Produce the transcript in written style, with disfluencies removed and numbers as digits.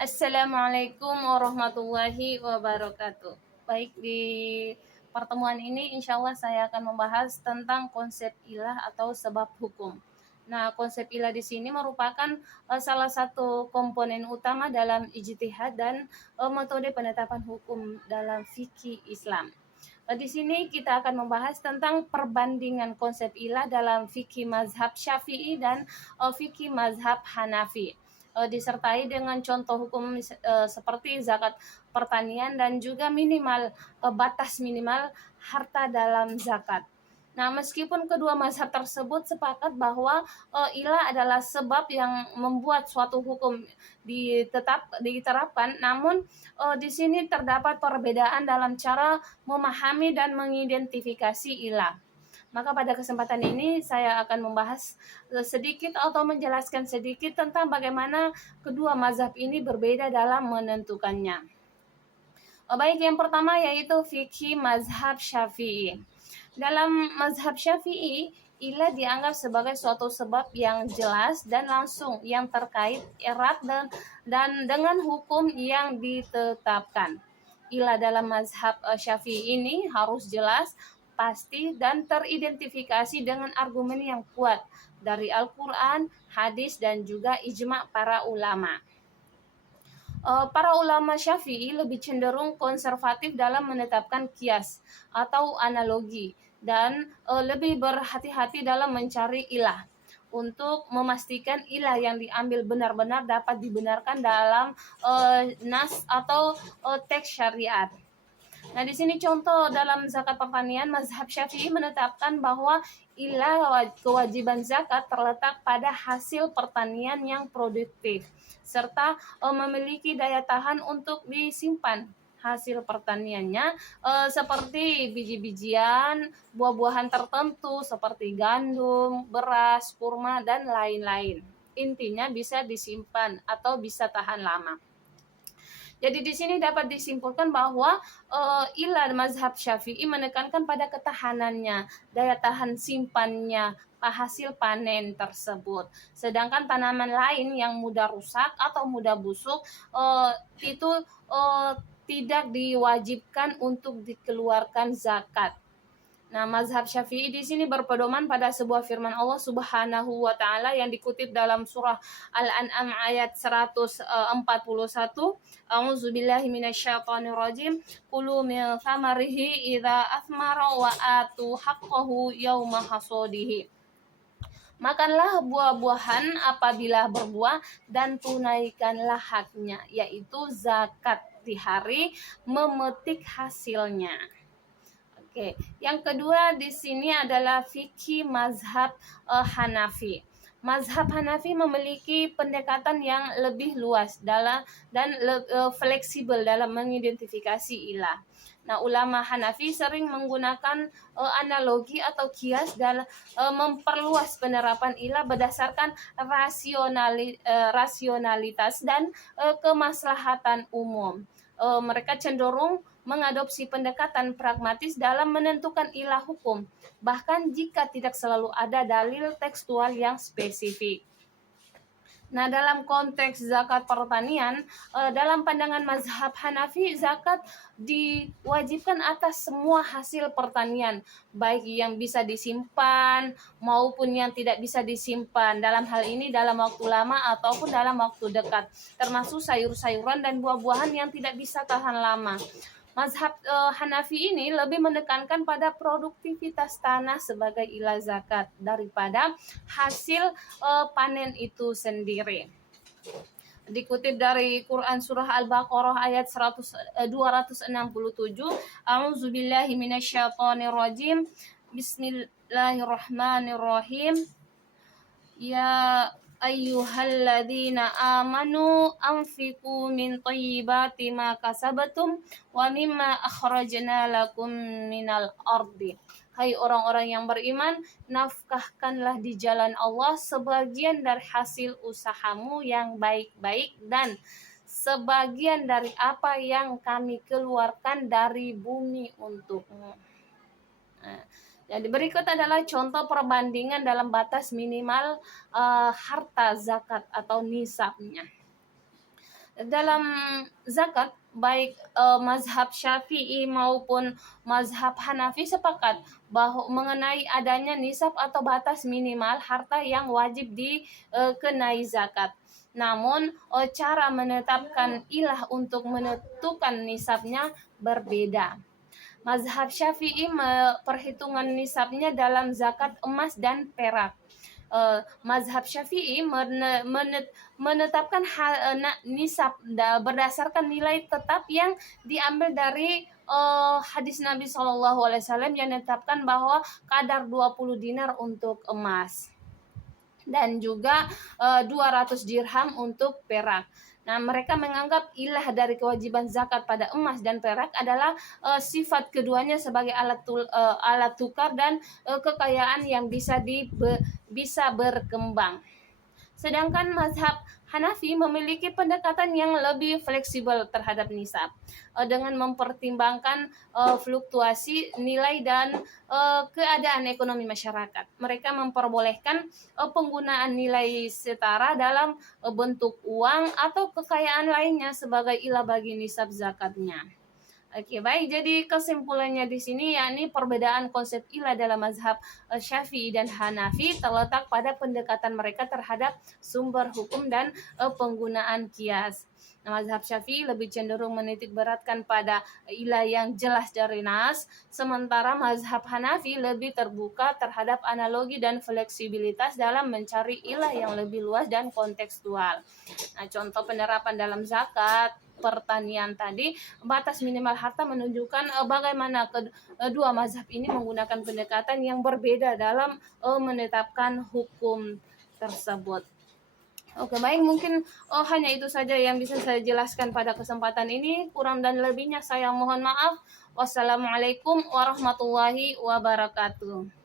Assalamualaikum warahmatullahi wabarakatuh. Baik, di pertemuan ini insya Allah saya akan membahas tentang konsep ilah atau sebab hukum. Nah, konsep ilah di sini merupakan salah satu komponen utama dalam ijtihad dan metode penetapan hukum dalam fikih Islam. Di sini kita akan membahas tentang perbandingan konsep ilah dalam fikih mazhab Syafi'i dan fikih mazhab Hanafi, disertai dengan contoh hukum seperti zakat pertanian dan juga batas minimal harta dalam zakat. Nah, meskipun kedua mazhab tersebut sepakat bahwa ilah adalah sebab yang membuat suatu hukum diterapkan, namun di sini terdapat perbedaan dalam cara memahami dan mengidentifikasi ilah. Maka pada kesempatan ini saya akan membahas sedikit atau menjelaskan sedikit tentang bagaimana kedua mazhab ini berbeda dalam menentukannya. Baik, yang pertama yaitu fikih mazhab Syafi'i. Dalam mazhab Syafi'i, ilah dianggap sebagai suatu sebab yang jelas dan langsung yang terkait erat dan dengan hukum yang ditetapkan. Ilah dalam mazhab Syafi'i ini harus jelas, pasti, dan teridentifikasi dengan argumen yang kuat dari Al-Quran, hadis, dan juga ijma' para ulama. Para ulama Syafi'i lebih cenderung konservatif dalam menetapkan kias atau analogi dan lebih berhati-hati dalam mencari ilah untuk memastikan ilah yang diambil benar-benar dapat dibenarkan dalam nas atau teks syariat. Nah, di sini contoh dalam zakat pertanian, mazhab Syafi'i menetapkan bahwa ilah kewajiban zakat terletak pada hasil pertanian yang produktif serta memiliki daya tahan untuk disimpan hasil pertaniannya, seperti biji-bijian, buah-buahan tertentu seperti gandum, beras, kurma, dan lain-lain. Intinya bisa disimpan atau bisa tahan lama. Jadi di sini dapat disimpulkan bahwa ilah mazhab Syafi'i menekankan pada ketahanannya, daya tahan simpannya hasil panen tersebut. Sedangkan tanaman lain yang mudah rusak atau mudah busuk itu tidak diwajibkan untuk dikeluarkan zakat. Nah, mazhab Syafi'i di sini berpedoman pada sebuah firman Allah Subhanahu wa taala yang dikutip dalam surah Al-An'am ayat 141. A'udzubillahi minasyaitonir rajim. Kulu min thamarihi idza athmara wa atu haqqahu yauma hasadihi. Makanlah buah-buahan apabila berbuah dan tunaikanlah haknya, yaitu zakat di hari memetik hasilnya. Oke, yang kedua di sini adalah fikih mazhab Hanafi. Mazhab Hanafi memiliki pendekatan yang lebih luas dan fleksibel dalam mengidentifikasi ilah. Nah, ulama Hanafi sering menggunakan analogi atau kias dan memperluas penerapan ilah berdasarkan rasionalitas dan kemaslahatan umum. Mereka cenderung mengadopsi pendekatan pragmatis dalam menentukan ilah hukum, bahkan jika tidak selalu ada dalil tekstual yang spesifik. Nah, dalam konteks zakat pertanian, dalam pandangan mazhab Hanafi, zakat diwajibkan atas semua hasil pertanian, baik yang bisa disimpan maupun yang tidak bisa disimpan. Dalam hal ini dalam waktu lama ataupun dalam waktu dekat, termasuk sayur-sayuran dan buah-buahan yang tidak bisa tahan lama. Mazhab Hanafi ini lebih menekankan pada produktivitas tanah sebagai ilah zakat daripada hasil panen itu sendiri. Dikutip dari Quran surah Al-Baqarah ayat 267, A'udzubillahi minasyaitonir rajim. Bismillahirrahmanirrahim. Ya ayyuhalladzina amanu anfiqu min thayyibati ma kasabatum wa mimma akhrajna lakum minal ardi. Hai orang-orang yang beriman, nafkahkanlah di jalan Allah sebagian dari hasil usahamu yang baik-baik dan sebagian dari apa yang kami keluarkan dari bumi untukmu. Jadi berikut adalah contoh perbandingan dalam batas minimal harta zakat atau nisabnya. dalam zakat baik mazhab Syafi'i maupun mazhab Hanafi sepakat bahwa mengenai adanya nisab atau batas minimal harta yang wajib dikenai zakat. Namun cara menetapkan ilah untuk menentukan nisabnya berbeda. Mazhab Syafi'i perhitungan nisabnya dalam zakat emas dan perak. Mazhab Syafi'i menetapkan nisab berdasarkan nilai tetap yang diambil dari hadis Nabi SAW yang menetapkan bahwa kadar 20 dinar untuk emas dan juga 200 dirham untuk perak. Nah, mereka menganggap ilah dari kewajiban zakat pada emas dan perak adalah sifat keduanya sebagai alat tukar dan kekayaan yang bisa berkembang. Sedangkan mazhab Hanafi memiliki pendekatan yang lebih fleksibel terhadap nisab dengan mempertimbangkan fluktuasi nilai dan keadaan ekonomi masyarakat. Mereka memperbolehkan penggunaan nilai setara dalam bentuk uang atau kekayaan lainnya sebagai ilah bagi nisab zakatnya. Oke, baik. Jadi kesimpulannya di sini yakni perbedaan konsep ilah dalam mazhab Syafi'i dan Hanafi terletak pada pendekatan mereka terhadap sumber hukum dan penggunaan kias. Nah, mazhab Syafi'i lebih cenderung menitik beratkan pada ilah yang jelas dari nas, sementara mazhab Hanafi lebih terbuka terhadap analogi dan fleksibilitas dalam mencari ilah yang lebih luas dan kontekstual. Nah, contoh penerapan dalam zakat, pertanian tadi, batas minimal harta menunjukkan bagaimana kedua mazhab ini menggunakan pendekatan yang berbeda dalam menetapkan hukum tersebut. Oke, baik, mungkin hanya itu saja yang bisa saya jelaskan pada kesempatan ini. Kurang dan lebihnya saya mohon maaf. Wassalamualaikum warahmatullahi wabarakatuh.